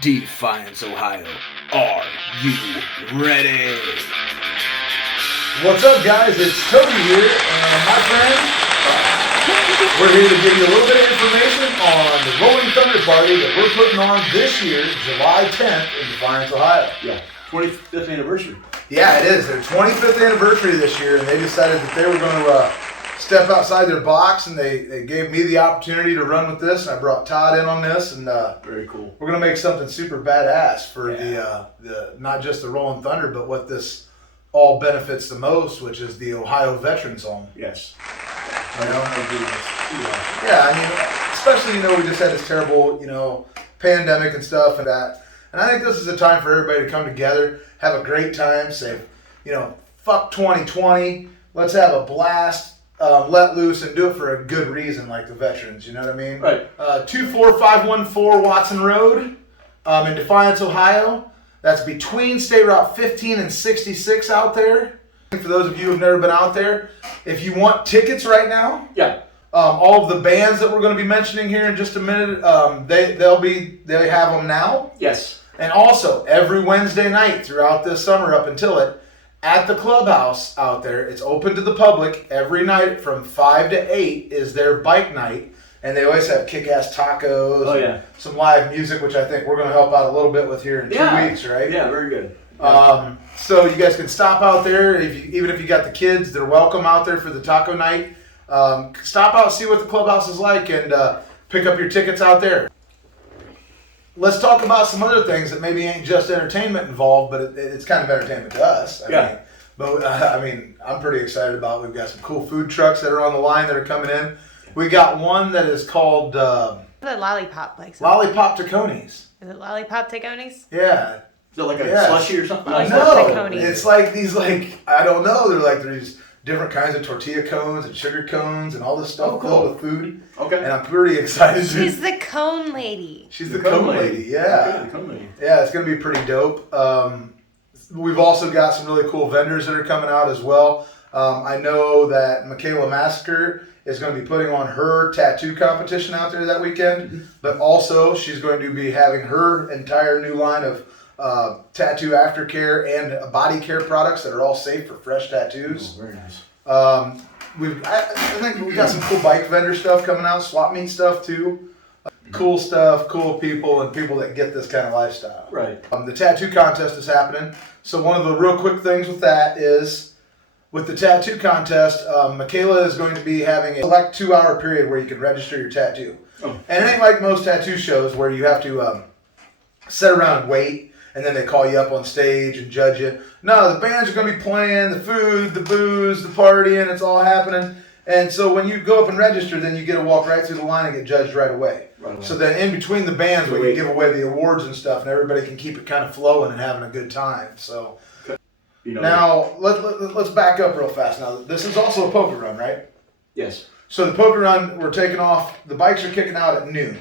Defiance, Ohio. Are you ready? What's up, guys? It's Tobe here, and my friend, we're here to give you a little bit of information on the Rollin Thunder party that we're putting on this year, July 10th in Defiance, Ohio. Yeah, 25th anniversary. Yeah, it is. Their 25th anniversary this year, and they decided that they were going to step outside their box, and they gave me the opportunity to run with this, and I brought Todd in on this, and very cool. We're going to make something super badass for the not just the Rollin Thunder, but what this all benefits the most, which is the Ohio Veterans Home. Yes. You know? Yeah, I mean, especially, we just had this terrible, pandemic and stuff and that. And I think this is a time for everybody to come together, have a great time, say, fuck 2020, let's have a blast, let loose and do it for a good reason, like the veterans, you know what I mean? Right. 24514 Watson Road in Defiance, Ohio. That's between State Route 15 and 66 out there. For those of you who've never been out there, if you want tickets right now, all of the bands that we're going to be mentioning here in just a minute, they have them now. Yes. And also every Wednesday night throughout this summer up until it, at the clubhouse out there, it's open to the public every night from 5 to 8 is their bike night. And they always have kick-ass tacos. Oh, yeah. Some live music, which I think we're going to help out a little bit with here in 2 weeks, right? Yeah, very good. So you guys can stop out there. Even if you got the kids, they're welcome out there for the taco night. Stop out, see what the clubhouse is like, and pick up your tickets out there. Let's talk about some other things that maybe ain't just entertainment involved, but it's kind of entertainment to us. I mean, I'm pretty excited about it. We've got some cool food trucks that are on the line that are coming in. We got one that is called the Lollipop, Lollipop Taconis. Is it Lollipop Taconis? Yeah. Is it like a slushy or something? No, it's like these, I don't know. They're these different kinds of tortilla cones and sugar cones and all this stuff filled with food. Okay. And I'm pretty excited. She's the cone lady. She's the cone lady, yeah. Okay, the cone lady. Yeah, it's going to be pretty dope. We've also got some really cool vendors that are coming out as well. I know that Michaela Massacre is going to be putting on her tattoo competition out there that weekend, but also she's going to be having her entire new line of tattoo aftercare and body care products that are all safe for fresh tattoos. Oh, very nice. I think we've got some cool bike vendor stuff coming out, swap meet stuff too. Cool stuff, cool people, and people that get this kind of lifestyle. Right. The tattoo contest is happening. So one of the real quick things with that is, with the tattoo contest, Michaela is going to be having a select 2-hour period where you can register your tattoo. Oh. And it ain't like most tattoo shows where you have to sit around and wait, and then they call you up on stage and judge you. No, the bands are going to be playing, the food, the booze, the partying, it's all happening. And so when you go up and register, then you get to walk right through the line and get judged right away. So then in between the bands, we can give away the awards and stuff, and everybody can keep it kind of flowing and having a good time. So now let's back up real fast. Now this is also a poker run, right? Yes. So the poker run, we're taking off. The bikes are kicking out at noon,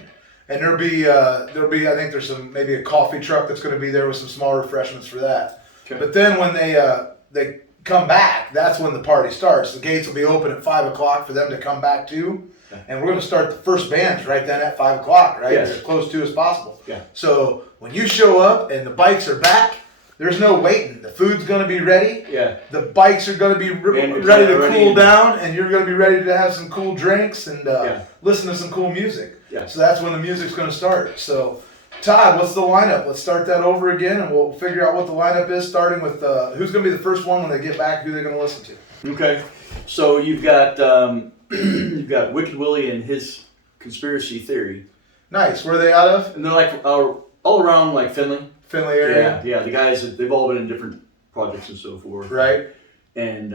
and there'll be I think there's maybe a coffee truck that's going to be there with some small refreshments for that. Okay. But then when they come back, that's when the party starts. The gates will be open at 5 o'clock for them to come back to. And we're going to start the first bands right then at 5 o'clock, right? Yes. As close to as possible. Yeah. So when you show up and the bikes are back, there's no waiting. The food's going to be ready. Yeah. The bikes are going to be ready to cool down, and you're going to be ready to have some cool drinks and listen to some cool music. Yeah. So that's when the music's going to start. So, Todd, what's the lineup? Let's start that over again, and we'll figure out what the lineup is, starting with who's going to be the first one when they get back, who they're going to listen to. Okay. So you've got you've got Wicked Willie and his conspiracy theory. Nice. Where are they out of? And they're all around Finley. Finley area. Yeah. The guys, they've all been in different projects and so forth. Right. And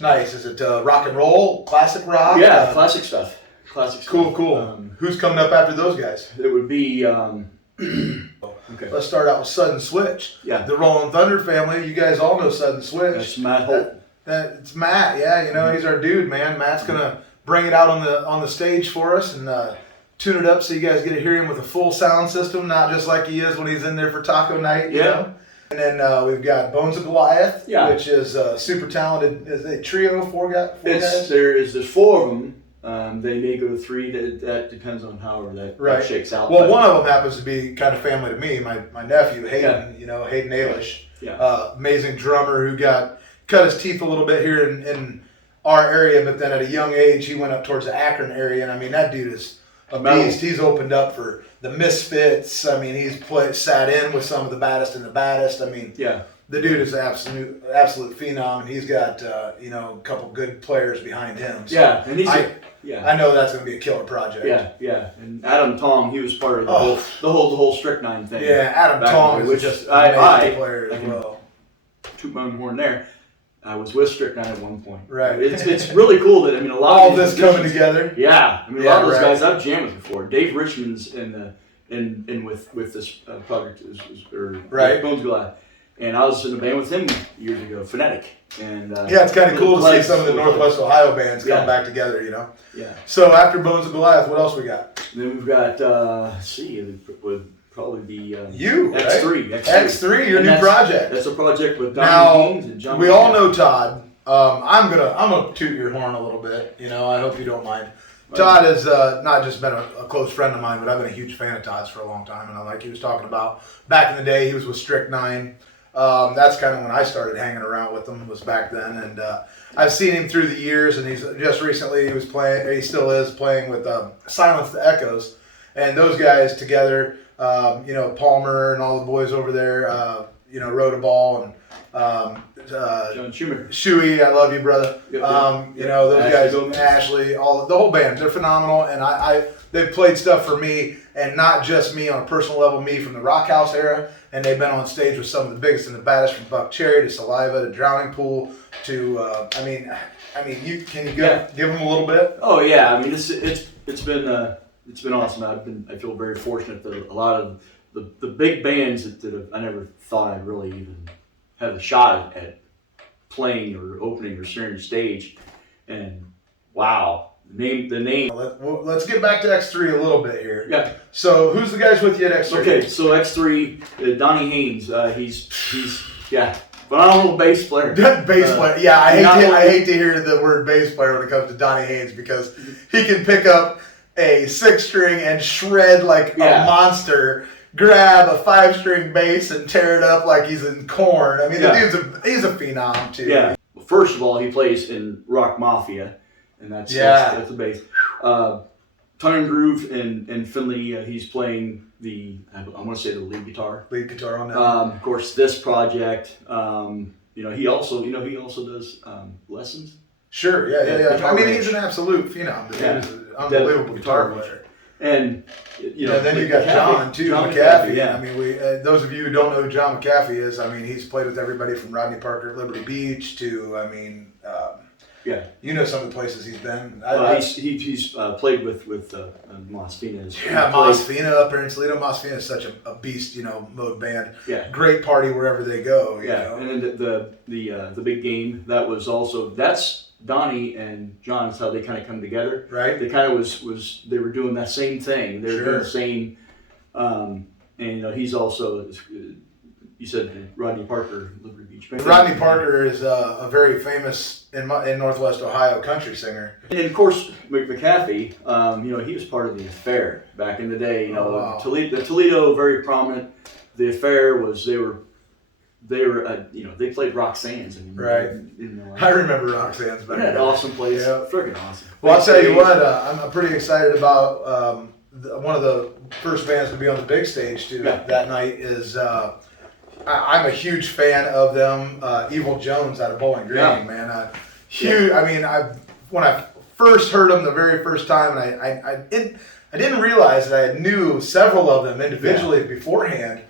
nice. Is it rock and roll, classic rock? Yeah, classic stuff. Classic stuff. Cool. Who's coming up after those guys? It would be. Okay. Let's start out with Sudden Switch. Yeah. The Rollin Thunder family. You guys all know Sudden Switch. That's Matt Holt. It's Matt. Yeah, he's our dude, man. Matt's gonna bring it out on the stage for us and tune it up so you guys get to hear him with a full sound system, not just like he is when he's in there for taco night. You know? And then we've got Bones of Goliath, which is super talented. Is a trio, four guys? There's 4 of them. They may go to 3. That depends on however that shakes out. Well, one of them happens to be kind of family to me. My nephew Hayden, Hayden Alish, amazing drummer who got cut his teeth a little bit here in our area, but then at a young age he went up towards the Akron area, and I mean that dude is a beast. He's opened up for the Misfits. I mean he's sat in with some of the baddest and the baddest. I mean the dude is absolute phenom, and he's got a couple good players behind him. So and he's I know that's going to be a killer project. Yeah. And Adam Tong, he was part of the whole Strychnine thing. Yeah, Adam Tong is just an amazing player as well. Toot my own horn there. I was with Strychnine at one point. Right. It's really cool that a lot all of this coming together. Yeah, a lot of those guys I've jammed with before. Dave Richmond's in with this project Bones Goliath. And I was in a band with him years ago, Phonetic. And it's kind of cool to see some of the Northwest Ohio bands come back together, Yeah. So after Bones of Goliath, what else we got? Then we've got, it would probably be you, X3. Right? X3, your new project. That's a project with Donnie Haynes and John. We all know Todd. I'm gonna toot your horn a little bit. I hope you don't mind. Todd has not just been a close friend of mine, but I've been a huge fan of Todd's for a long time. And like he was talking about, back in the day, he was with Strychnine. That's kind of when I started hanging around with him, was back then. And I've seen him through the years, and he's just recently, he still is playing with Silence the Echoes. And those guys together, Palmer and all the boys over there, Rotoball and John Schumer. Shuey, I love you, brother. Those Ashley guys, Ashley, the whole band, they're phenomenal. And they've played stuff for me, and not just me on a personal level, me from the Rock House era. And they've been on stage with some of the biggest and the baddest, from Buck Cherry to Saliva to Drowning Pool to, can you give them a little bit? Oh yeah, I mean it's been awesome. I feel very fortunate that a lot of the big bands that I never thought I'd really even have a shot at playing or opening or sharing stage, and wow. The name. Let's get back to X3 a little bit here. Yeah. So who's the guys with you at X3? Okay, so X3, Donnie Haynes. He's phenomenal bass player. Bass player. Yeah, I hate to hear the word bass player when it comes to Donnie Haynes, because he can pick up a 6-string and shred like a monster. Grab a 5-string bass and tear it up like he's in Korn. I mean, the dude's a phenom too. Yeah. First of all, he plays in Rock Mafia. And that's the bass. Tongue and Groove in Finley, he's playing I want to say the lead guitar. Lead guitar on that. Of course, this project, he also does lessons. Sure, yeah. I mean, he's an absolute phenom. He's an unbelievable guitar player. And then you got John too, McAfee. Yeah. I mean, those of you who don't know who John McAfee is, I mean, he's played with everybody from Rodney Parker at Liberty Beach to, some of the places he's been. He's played with Mas Fina. Mas Fina up there in Toledo. Mas Fina is such a beast, mode band. Yeah. Great party wherever they go. You know? And then the big game, that's Donnie and John. Is how they kind of come together. Right. They kind of they were doing that same thing. They were doing the same, and he's also. You said Rodney Parker, Liberty Beach. Rodney Parker is a very famous in Northwest Ohio country singer. And of course, McAfee, he was part of the Affair back in the day. Toledo, very prominent. The Affair was they played Roxanne's. I remember Roxanne's back then. Awesome place. Yeah. Freaking awesome. Well, I'll tell you what, I'm pretty excited about one of the first bands to be on the big stage too that night is. I'm a huge fan of them. Evil Jones out of Bowling Green, man. Huge. I mean, when I first heard them the very first time, and I didn't realize that I knew several of them individually beforehand,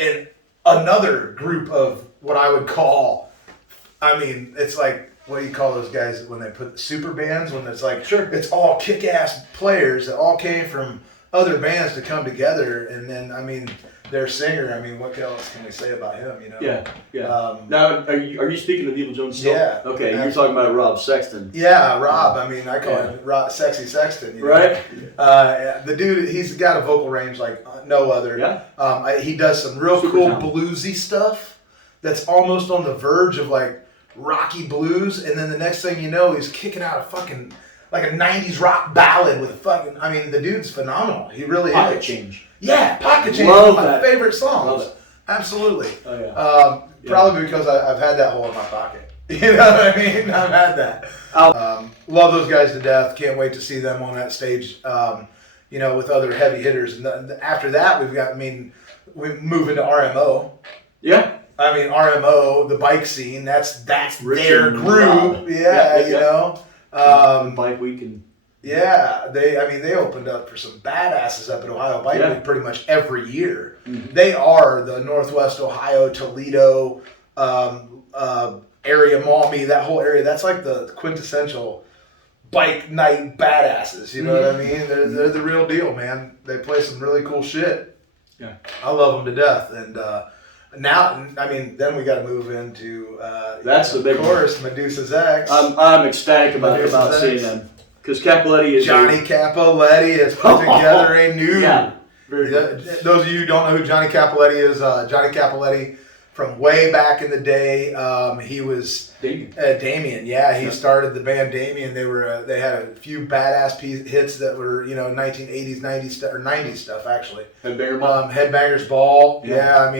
and another group of what I would call, it's like, what do you call those guys when they put super bands? When it's like, it's all kick-ass players that all came from other bands to come together, and then their singer. What else can we say about him? Yeah. Now, are you speaking of Evil Jones still? Yeah. Okay, you're talking about Rob Sexton. Yeah, Rob. I call him Rob, Sexy Sexton. Right. The dude, he's got a vocal range like no other. Yeah. He does some real cool bluesy stuff that's almost on the verge of like Rocky blues, and then the next thing you know, he's kicking out a fucking like a '90s rock ballad with a fucking. I mean, the dude's phenomenal. He really Pocket is. Change. Yeah, Pocket Change Love is one of my that. favorite songs. Love it. Absolutely. Oh yeah. Probably because I've had that hole in my pocket. You know what I mean? I've had that. Love those guys to death. Can't wait to see them on that stage. With other heavy hitters. And after that, we move into RMO. Yeah. I mean, RMO, the bike scene. That's Rich their and group. Rob. Bike Week and. Yeah, they opened up for some badasses up at Ohio Bike Week pretty much every year. Mm-hmm. They are the Northwest Ohio, Toledo area, Maumee, that whole area. That's like the quintessential bike night badasses. You know what I mean? They're the real deal, man. They play some really cool shit. Yeah, I love them to death. And now, then we got to move into that's the big of course, Medusa's X. I'm ecstatic about seeing them. Because Capoletti is Johnny Capoletti has put together a new. Yeah, very good. Those of you who don't know who Johnny Capoletti is, Johnny Capoletti from way back in the day, he was Damien. Yeah, he started the band Damien. They had a few badass hits that were 1980s, 90s or 90s stuff actually. Headbangers Ball. Yeah,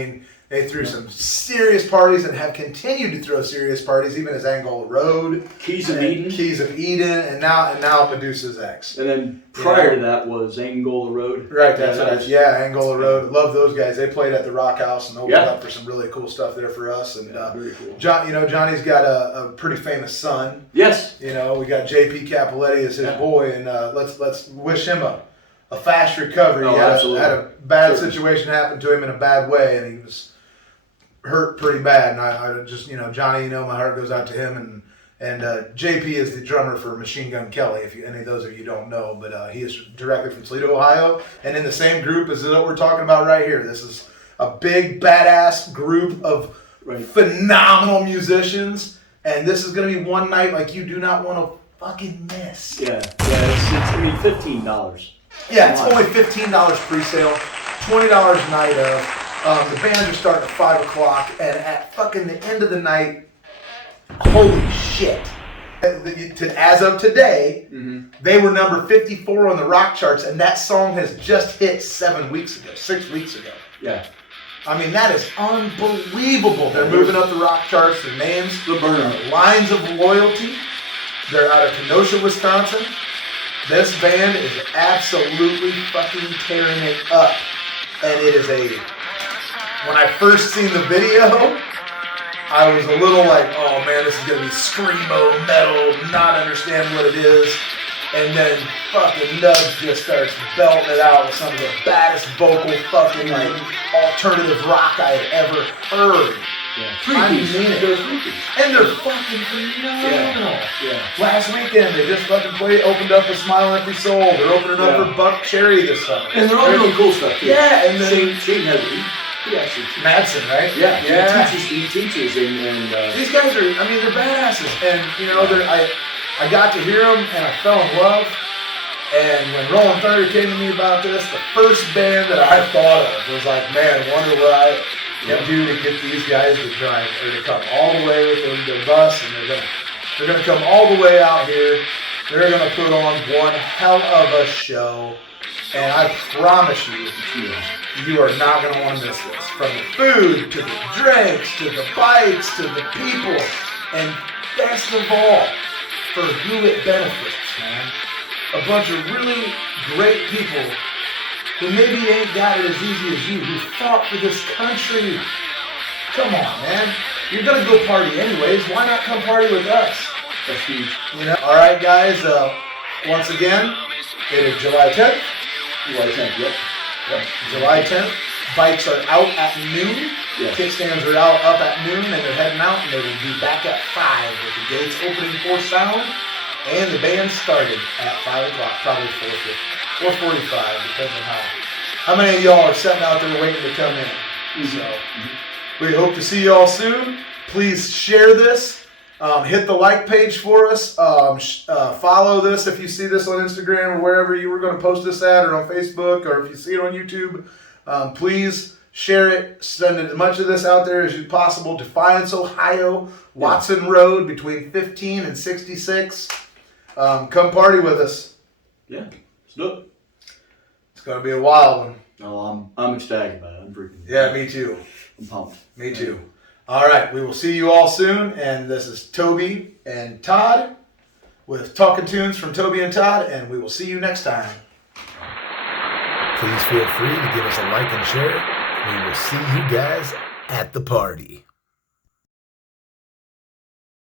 they threw some serious parties and have continued to throw serious parties, even as Angola Road, Keys of Eden, and now Medusa's X. And then prior to that was Angola Road. Right, that's what Angola Road. Love those guys. They played at the Rock House and opened up for some really cool stuff there for us. And very cool. Johnny's got a pretty famous son. Yes. We got JP Capoletti as his boy, and let's wish him a fast recovery. Oh, he absolutely. had a bad situation happen to him in a bad way, and he was hurt pretty bad. And I just, Johnny, my heart goes out to him. And JP is the drummer for Machine Gun Kelly, if any of those of you don't know. But he is directly from Toledo, Ohio, and in the same group as what we're talking about right here. This is a big, badass group of phenomenal musicians. And this is going to be one night like you do not want to fucking miss. Yeah. It's $15. Yeah, it's only $15 pre-sale, $20 night of. The bands are starting at 5 o'clock, and at fucking the end of the night, holy shit. As of today, they were number 54 on the rock charts, and that song has just hit 6 weeks ago. Yeah. That is unbelievable. They're moving up the rock charts. Their names, Lines of Loyalty. They're out of Kenosha, Wisconsin. This band is absolutely fucking tearing it up. And it is when I first seen the video, I was a little like, oh man, this is going to be screamo, metal, not understand what it is. And then fucking Nubs just starts belting it out with some of the baddest vocal fucking alternative rock I had ever heard. Yeah. And they're fucking phenomenal. Yeah. Last weekend they just fucking opened up with Smile Empty Soul. They're opening up for Buck Cherry this summer. And they're all doing cool stuff too. Yeah, and then Shane has actually Madsen, right? Yeah. He teaches and these guys are, they're badasses. And I got to hear them and I fell in love. And when Rollin Thunder came to me about this, the first band that I thought of was like, man, wonder what I can do to get these guys to drive or to come all the way with their bus, and they're gonna come all the way out here. They're gonna put on one hell of a show, and I promise you are not gonna want to miss this. From the food to the drinks to the bikes to the people, and best of all, for who it benefits, man. A bunch of really great people who maybe ain't got it as easy as you, who fought for this country. Come on, man. You're going to go party anyways. Why not come party with us? That's huge. All right, guys. Once again, it is July 10th. July 10th, yep. July 10th. Bikes are out at noon. Yes. Kickstands are up at noon, and they're heading out, and they will be back at 5 with the gates opening for sound. And the band started at 5 o'clock, probably 4:45, depends on how many of y'all are sitting out there waiting to come in. So we hope to see y'all soon. Please share this. Hit the like page for us. Follow this if you see this on Instagram or wherever you were going to post this at, or on Facebook, or if you see it on YouTube. Please share it. Send as much of this out there as possible. Defiance, Ohio, Watson Road between 15 and 66. Come party with us. Yeah, let's do it. It's going to be a wild one. Oh, I'm ecstatic about it. I'm freaking. Yeah, me too. I'm pumped. Me too. All right, we will see you all soon. And this is Toby and Todd with Talkin' Tunes from Toby and Todd, and we will see you next time. Please feel free to give us a like and share. We will see you guys at the party.